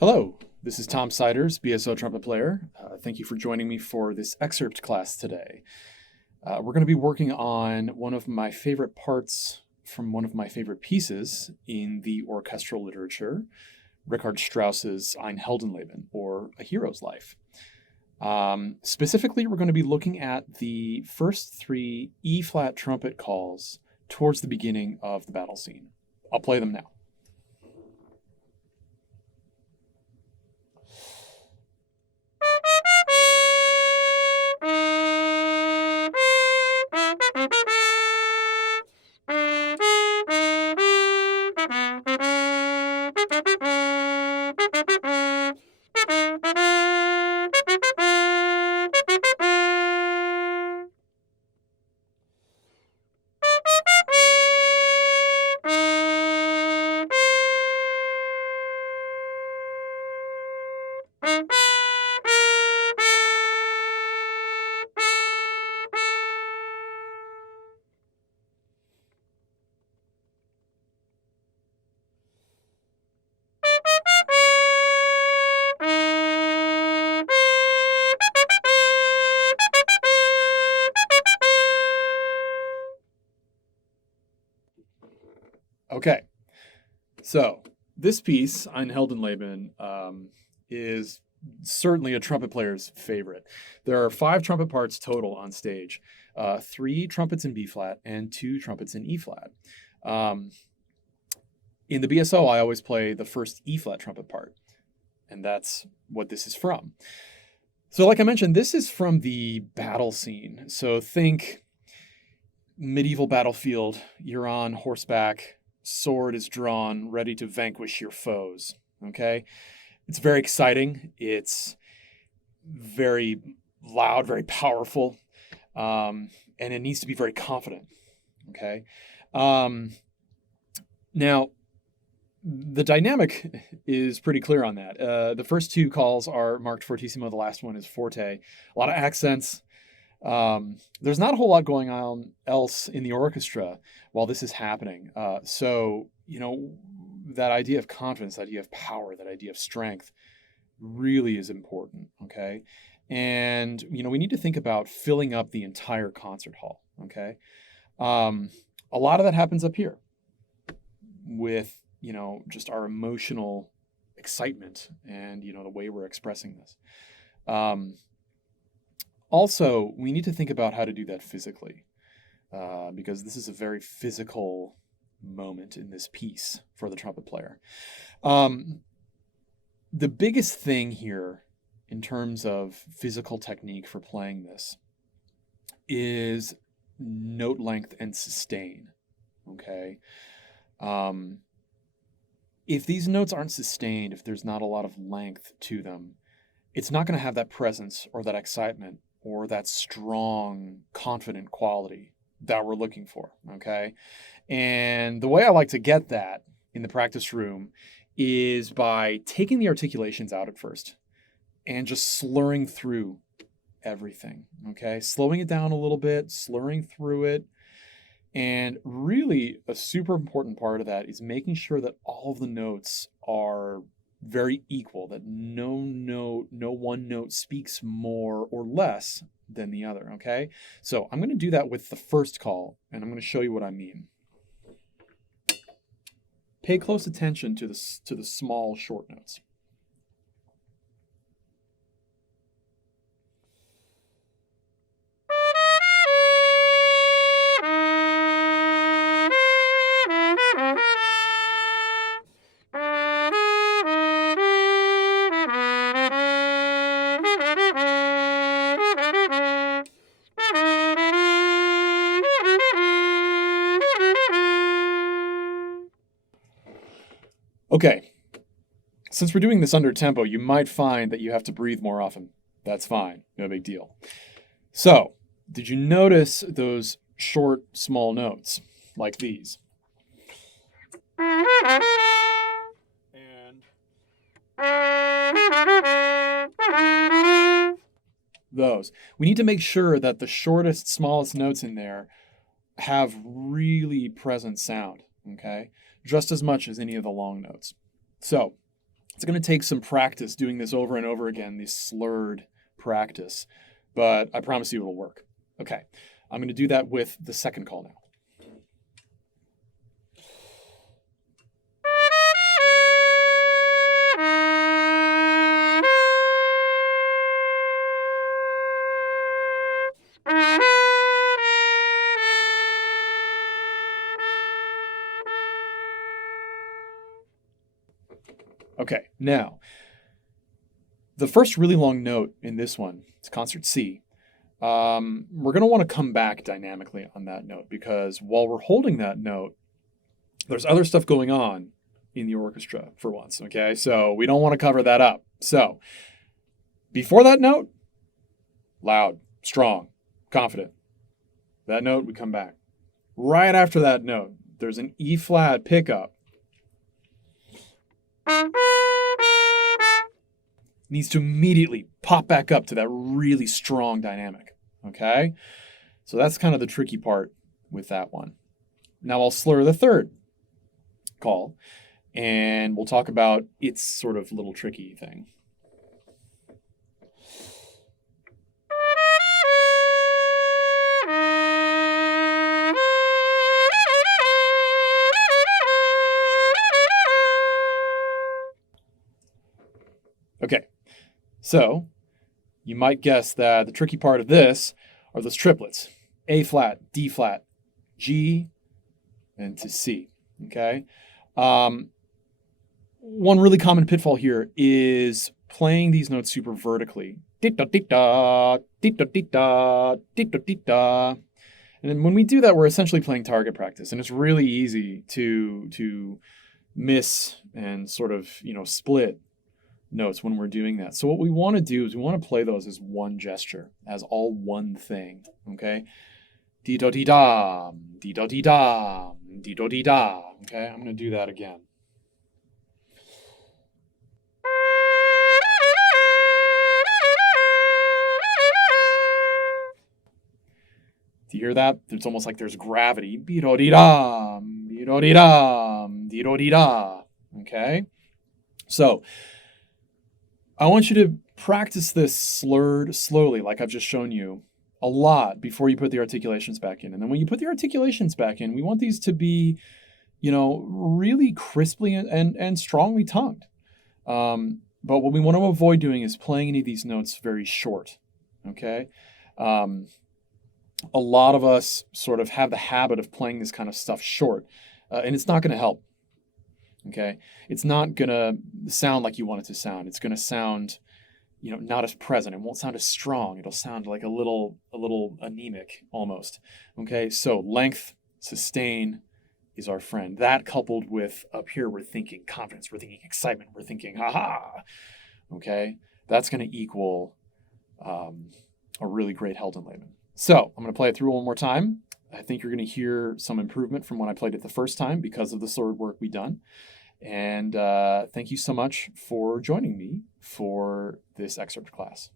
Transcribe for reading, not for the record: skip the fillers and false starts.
Hello, this is Tom Siders, BSO trumpet player. Thank you for joining me for this excerpt class today. We're going to be working on one of my favorite parts from one of my favorite pieces in the orchestral literature, Richard Strauss's Ein Heldenleben, or A Hero's Life. Specifically, we're going to be looking at the first three E-flat trumpet calls towards the beginning of the battle scene. I'll play them now. Okay, so this piece, Ein Heldenleben, is certainly a trumpet player's favorite. There are 5 trumpet parts total on stage, 3 trumpets in B flat and 2 trumpets in E flat. In the BSO, I always play the first E flat trumpet part, and that's what this is from. So like I mentioned, this is from the battle scene. So think medieval battlefield, you're on horseback, sword is drawn, ready to vanquish your foes, okay? It's very exciting. It's very loud, very powerful, and it needs to be very confident, okay? Now, the dynamic is pretty clear on that. The first 2 calls are marked fortissimo. The last one is forte. A lot of accents. There's not a whole lot going on else in the orchestra while this is happening. So, that idea of confidence, that idea of power, that idea of strength really is important, okay? And, we need to think about filling up the entire concert hall, okay? A lot of that happens up here with, just our emotional excitement and, the way we're expressing this. Also, we need to think about how to do that physically, because this is a very physical moment in this piece for the trumpet player. The biggest thing here in terms of physical technique for playing this is note length and sustain, okay? If these notes aren't sustained, if there's not a lot of length to them, it's not going to have that presence or that excitement or that strong, confident quality that we're looking for, okay? And the way I like to get that in the practice room is by taking the articulations out at first and just slurring through everything, okay? Slowing it down a little bit, slurring through it. And really a super important part of that is making sure that all of the notes are very equal, that no one note speaks more or less than the other, okay? So I'm going to do that with the first call, and I'm going to show you what I mean. Pay close attention to the small, short notes. Okay, since we're doing this under tempo, you might find that you have to breathe more often. That's fine, no big deal. So, did you notice those short, small notes like these? And those. We need to make sure that the shortest, smallest notes in there have really present sound, okay? Just as much as any of the long notes. So It's going to take some practice doing this over and over again, this slurred practice, but I promise you it'll work. Okay, I'm going to do that with the second call now. Okay, now, the first really long note in this one, it's concert C. We're going to want to come back dynamically on that note because while we're holding that note, there's other stuff going on in the orchestra for once, okay? So we don't want to cover that up. So before that note, loud, strong, confident. That note, we come back. Right after that note, there's an E flat pickup. Needs to immediately pop back up to that really strong dynamic, okay? So that's kind of the tricky part with that one. Now I'll slur the third call, and we'll talk about its sort of little tricky thing. Okay, so you might guess that the tricky part of this are those triplets. A flat, D flat, G, and to C, okay? One really common pitfall here is playing these notes super vertically. Di-da-di-da, di-da-di-da, di-da-di-da. And then when we do that, we're essentially playing target practice, and it's really easy to miss and sort of, split notes when we're doing that. So what we want to do is we want to play those as one gesture, as all one thing, okay? Dee-do-dee-da, dee-do-dee-da, dee-do-dee-da, okay? I'm going to do that again. Do you hear that? It's almost like there's gravity. Be-do-dee-da, be-do-dee-da, dee-do-dee-da, okay? So I want you to practice this slurred slowly, like I've just shown you, a lot before you put the articulations back in. And then when you put the articulations back in, we want these to be, really crisply and strongly tongued. But what we want to avoid doing is playing any of these notes very short, okay? A lot of us sort of have the habit of playing this kind of stuff short, and it's not going to help. Okay, it's not gonna sound like you want it to sound. It's gonna sound, not as present. It won't sound as strong. It'll sound like a little anemic almost. Okay, so length, sustain is our friend. That coupled with up here, we're thinking confidence, we're thinking excitement, we're thinking ha-ha. Okay, that's gonna equal a really great Heldenleben. So I'm gonna play it through one more time. I think you're going to hear some improvement from when I played it the first time because of the slurred work we've done. And thank you so much for joining me for this excerpt class.